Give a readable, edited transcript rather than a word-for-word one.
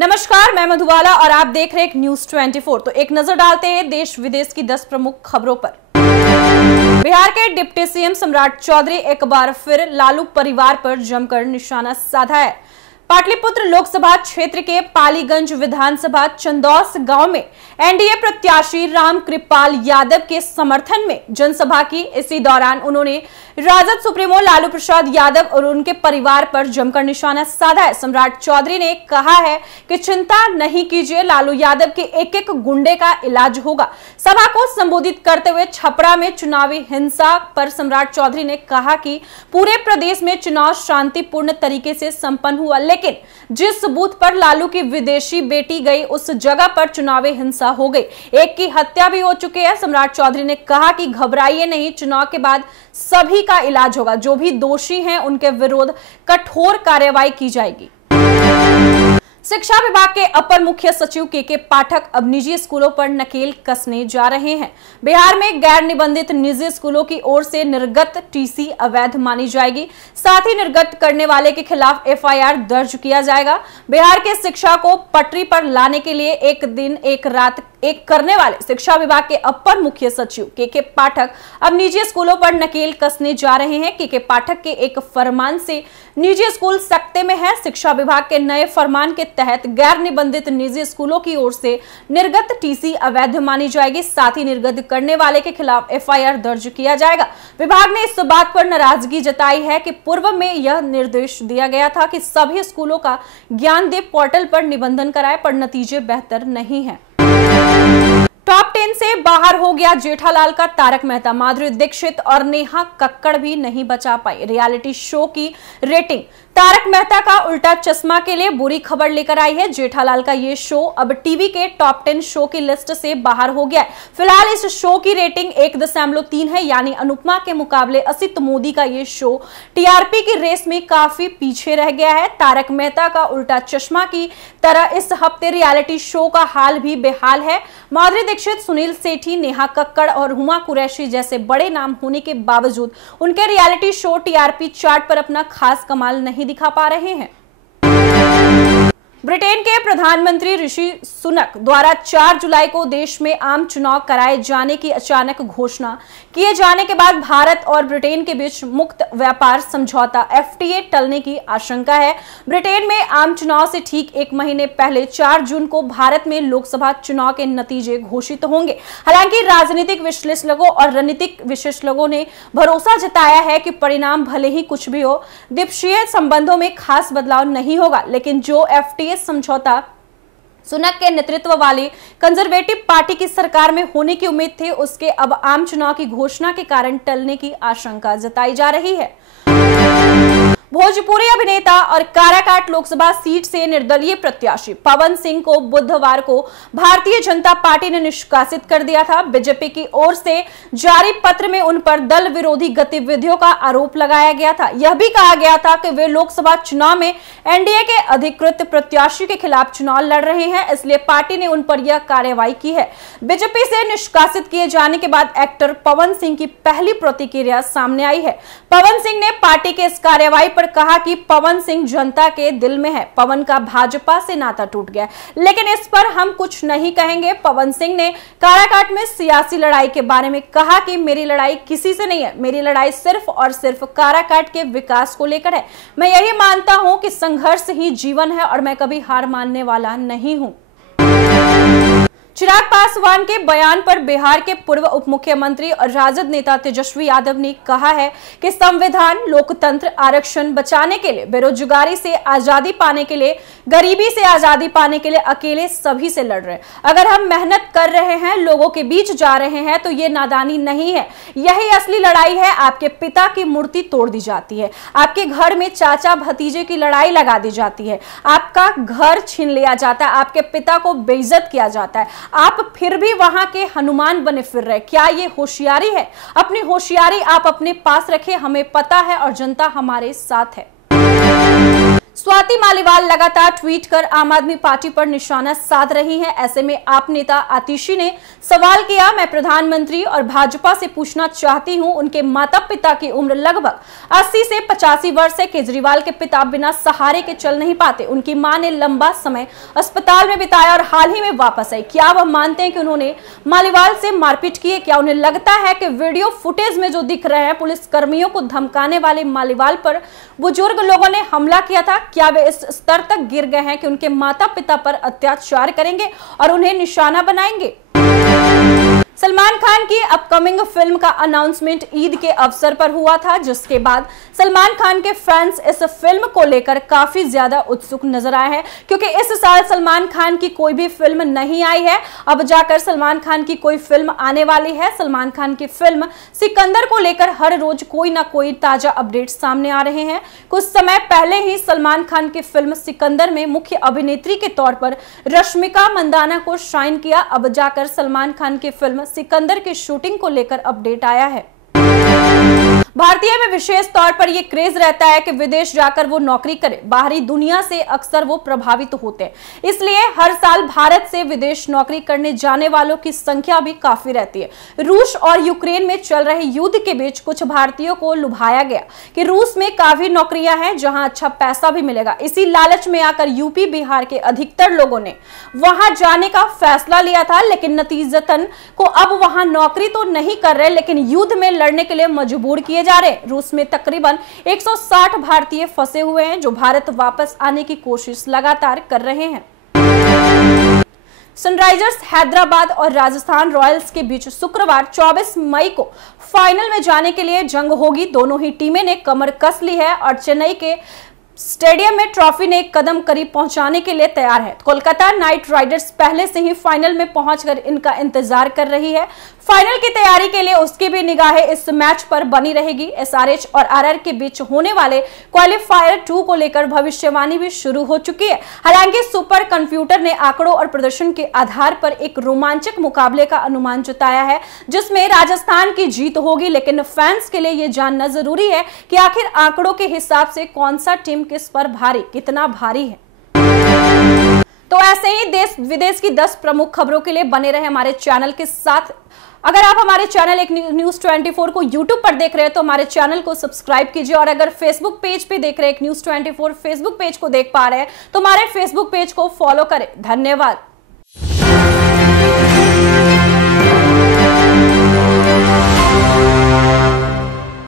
नमस्कार, मैं मधुबाला और आप देख रहे हैं न्यूज 24। तो एक नजर डालते हैं देश विदेश की 10 प्रमुख खबरों पर। बिहार के डिप्टी सीएम सम्राट चौधरी एक बार फिर लालू परिवार पर जमकर निशाना साधा है। पाटलिपुत्र लोकसभा क्षेत्र के पालीगंज विधानसभा चंदौस गांव में एनडीए प्रत्याशी रामकृपाल यादव के समर्थन में जनसभा की। इसी दौरान उन्होंने राजद सुप्रीमो लालू प्रसाद यादव और उनके परिवार पर जमकर निशाना साधा है। सम्राट चौधरी ने कहा है कि चिंता नहीं कीजिए, लालू यादव के एक एक गुंडे का इलाज होगा। सभा को संबोधित करते हुए छपरा में चुनावी हिंसा पर सम्राट चौधरी ने कहा कि पूरे प्रदेश में चुनाव शांतिपूर्ण तरीके से संपन्न हुआ, लेकिन जिस बूथ पर लालू की विदेशी बेटी गई उस जगह पर चुनावी हिंसा हो गई, एक की हत्या भी हो चुकी है। सम्राट चौधरी ने कहा कि घबराइए नहीं, चुनाव के बाद सभी का इलाज होगा। जो भी दोषी हैं उनके विरुद्ध कठोर कार्रवाई की जाएगी। शिक्षा विभाग के अपर मुख्य सचिव के पाठक अब निजी स्कूलों पर नकेल कसने जा रहे हैं। बिहार में गैर निबंधित निजी स्कूलों की ओर से निर्गत टीसी अवैध मानी जाएगी। साथ ही निर्गत करने वाले के खिलाफ एफआईआर दर्ज किया जाएगा। बिहार के शिक्षा को पटरी पर लाने के लिए एक दिन एक रात एक करने वाले शिक्षा विभाग के अपर मुख्य सचिव के पाठक अब निजी स्कूलों पर नकेल कसने जा रहे हैं। के पाठक के एक फरमान से निजी स्कूल सकते में है। शिक्षा विभाग के नए फरमान के तहत गैर निबंधित निजी स्कूलों की ओर से निर्गत टीसी अवैध मानी जाएगी। साथ ही निर्गत करने वाले के खिलाफ एफआईआर दर्ज किया जाएगा। विभाग ने इस बात पर नाराजगी जताई है कि पूर्व में यह निर्देश दिया गया था कि सभी स्कूलों का ज्ञानदीप पोर्टल पर निबंधन कराए, पर नतीजे बेहतर नहीं है। टॉप 10 से बाहर हो गया जेठालाल का तारक मेहता। माधुरी दीक्षित और नेहा कक्कड़ भी नहीं बचा पाई रियलिटी शो की रेटिंग। तारक मेहता का उल्टा चश्मा के लिए बुरी खबर लेकर आई है। जेठालाल का ये शो अब टीवी के टॉप 10 शो की लिस्ट से बाहर हो गया है। फिलहाल इस शो की रेटिंग 1.3 है, यानी अनुपमा के मुकाबले असित मोदी का ये शो टीआरपी की रेस में काफी पीछे रह गया है। तारक मेहता का उल्टा चश्मा की तरह इस हफ्ते रियलिटी शो का हाल भी बेहाल है। माधुरी दीक्षित, सुनील सेठी, नेहा कक्कड़ और हुमा कुरैशी जैसे बड़े नाम होने के बावजूद उनके रियलिटी शो टीआरपी चार्ट पर अपना खास कमाल नहीं दिखा पा रहे हैं। ब्रिटेन के प्रधानमंत्री ऋषि सुनक द्वारा 4 जुलाई को देश में आम चुनाव कराए जाने की अचानक घोषणा किए जाने के बाद भारत और ब्रिटेन के बीच मुक्त व्यापार समझौता एफटीए टलने की आशंका है। ब्रिटेन में आम चुनाव से ठीक एक महीने पहले 4 जून को भारत में लोकसभा चुनाव के नतीजे घोषित होंगे। हालांकि राजनीतिक विश्लेषकों और रणनीतिक विशेषज्ञों ने भरोसा जताया है कि परिणाम भले ही कुछ भी हो, द्विपक्षीय संबंधों में खास बदलाव नहीं होगा। लेकिन जो एफटीए समझौता सुनक के नेतृत्व वाली कंजर्वेटिव पार्टी की सरकार में होने की उम्मीद थी, उसके अब आम चुनाव की घोषणा के कारण टलने की आशंका जताई जा रही है। भोजपुरी अभिनेता और काराकाट लोकसभा सीट से निर्दलीय प्रत्याशी पवन सिंह को बुधवार को भारतीय जनता पार्टी ने निष्कासित कर दिया था। बीजेपी की ओर से जारी पत्र में उन पर दल विरोधी गतिविधियों का आरोप लगाया गया था। यह भी कहा गया था कि वे लोकसभा चुनाव में एनडीए के अधिकृत प्रत्याशी के खिलाफ चुनाव लड़ रहे हैं, इसलिए पार्टी ने उन पर यह कार्रवाई की है। बीजेपी से निष्कासित किए जाने के बाद एक्टर पवन सिंह की पहली प्रतिक्रिया सामने आई है। पवन सिंह ने पार्टी के इस कार्रवाई पर कहा कि पवन सिंह जनता के दिल में है। पवन का भाजपा से नाता टूट गया, लेकिन इस पर हम कुछ नहीं कहेंगे। पवन सिंह ने काराकाट में सियासी लड़ाई के बारे में कहा कि मेरी लड़ाई किसी से नहीं है, मेरी लड़ाई सिर्फ और सिर्फ काराकाट के विकास को लेकर है। मैं यही मानता हूं कि संघर्ष ही जीवन है और मैं कभी हार मानने वाला नहीं हूं। चिराग पासवान के बयान पर बिहार के पूर्व उप मुख्यमंत्री और राजद नेता तेजस्वी यादव ने कहा है कि संविधान, लोकतंत्र, आरक्षण बचाने के लिए, बेरोजगारी से आजादी पाने के लिए, गरीबी से आजादी पाने के लिए अकेले सभी से लड़ रहे हैं। अगर हम मेहनत कर रहे हैं, लोगों के बीच जा रहे हैं, तो ये नादानी नहीं है, यही असली लड़ाई है। आपके पिता की मूर्ति तोड़ दी जाती है, आपके घर में चाचा भतीजे की लड़ाई लगा दी जाती है, आपका घर छीन लिया जाता है, आपके पिता को बेइज्जत किया जाता है, आप फिर भी वहां के हनुमान बने फिर रहे। क्या ये होशियारी है? अपनी होशियारी आप अपने पास रखें, हमें पता है और जनता हमारे साथ है। स्वाति मालीवाल लगातार ट्वीट कर आम आदमी पार्टी पर निशाना साध रही हैं। ऐसे में आप नेता आतिशी ने सवाल किया, मैं प्रधानमंत्री और भाजपा से पूछना चाहती हूं, उनके माता पिता की उम्र लगभग 80 से 85 वर्ष है। केजरीवाल के पिता बिना सहारे के चल नहीं पाते। उनकी मां ने लंबा समय अस्पताल में बिताया और हाल ही में वापस आई। क्या वह मानते हैं कि उन्होंने मालीवाल से मारपीट की है? क्या उन्हें लगता है कि वीडियो फुटेज में जो दिख रहे हैं पुलिस कर्मियों को धमकाने वाले मालीवाल पर बुजुर्ग लोगों ने हमला किया था? क्या वे इस स्तर तक गिर गए हैं कि उनके माता पिता पर अत्याचार करेंगे और उन्हें निशाना बनाएंगे? सलमान खान की अपकमिंग फिल्म का अनाउंसमेंट ईद के अवसर पर हुआ था, जिसके बाद सलमान खान के फैंस इस फिल्म को लेकर काफी ज्यादा उत्सुक नजर आए हैं, क्योंकि इस साल सलमान खान की कोई भी फिल्म नहीं आई है। अब जाकर सलमान खान की कोई फिल्म आने वाली है। सलमान खान की फिल्म सिकंदर को लेकर हर रोज कोई ना कोई ताजा अपडेट सामने आ रहे हैं। कुछ समय पहले ही सलमान खान की फिल्म सिकंदर में मुख्य अभिनेत्री के तौर पर रश्मिका मंदाना को शाइन किया। अब जाकर सलमान खान की फिल्म सिकंदर की शूटिंग को लेकर अपडेट आया है। भारतीय में विशेष तौर पर यह क्रेज रहता है कि विदेश जाकर वो नौकरी करे। बाहरी दुनिया से अक्सर वो प्रभावित होते हैं, इसलिए हर साल भारत से विदेश नौकरी करने जाने वालों की संख्या भी काफी रहती है। रूस और यूक्रेन में चल रहे युद्ध के बीच कुछ भारतीयों को लुभाया गया कि रूस में काफी नौकरियां हैं जहां अच्छा पैसा भी मिलेगा। इसी लालच में आकर यूपी बिहार के अधिकतर लोगों ने वहां जाने का फैसला लिया था, लेकिन नतीजतन को अब वहां नौकरी तो नहीं कर रहे, लेकिन युद्ध में लड़ने के लिए मजबूर किए जा रहे। रूस में तकरीबन 160 भारतीय फंसे हुए हैं जो भारत वापस आने की कोशिश लगातार कर रहे हैं। सनराइजर्स हैदराबाद और राजस्थान रॉयल्स के बीच शुक्रवार 24 मई को फाइनल में जाने के लिए जंग होगी। दोनों ही टीमें ने कमर कस ली है और चेन्नई के स्टेडियम में ट्रॉफी ने एक कदम करीब पहुंचाने के लिए तैयार है। कोलकाता नाइट राइडर्स पहले से ही फाइनल में पहुंचकर इनका इंतजार कर रही है। फाइनल की तैयारी के लिए उसकी भी निगाहें इस मैच पर बनी रहेगी। एसआरएच और आरआर के बीच होने वाले क्वालिफायर 2 को लेकर भविष्यवाणी भी शुरू हो चुकी है। हालांकि सुपर कंप्यूटर ने आंकड़ों और प्रदर्शन के आधार पर एक रोमांचक मुकाबले का अनुमान जताया है, जिसमें राजस्थान की जीत होगी। लेकिन फैंस के लिए यह जानना जरूरी है कि आखिर आंकड़ों के हिसाब से कौन सा टीम किस पर भारी, कितना भारी है। तो ऐसे ही देश विदेश की 10 प्रमुख खबरों के लिए बने रहे हमारे चैनल के साथ। अगर आप हमारे चैनल एक न्यूज़ 24 को YouTube पर देख रहे हैं तो हमारे चैनल को सब्सक्राइब कीजिए, और अगर फेसबुक पेज पे देख रहे हैं एक न्यूज़ 24 फेसबुक पेज को देख पा रहे हैं तो हमारे फेसबुक पेज को फॉलो करें। धन्यवाद।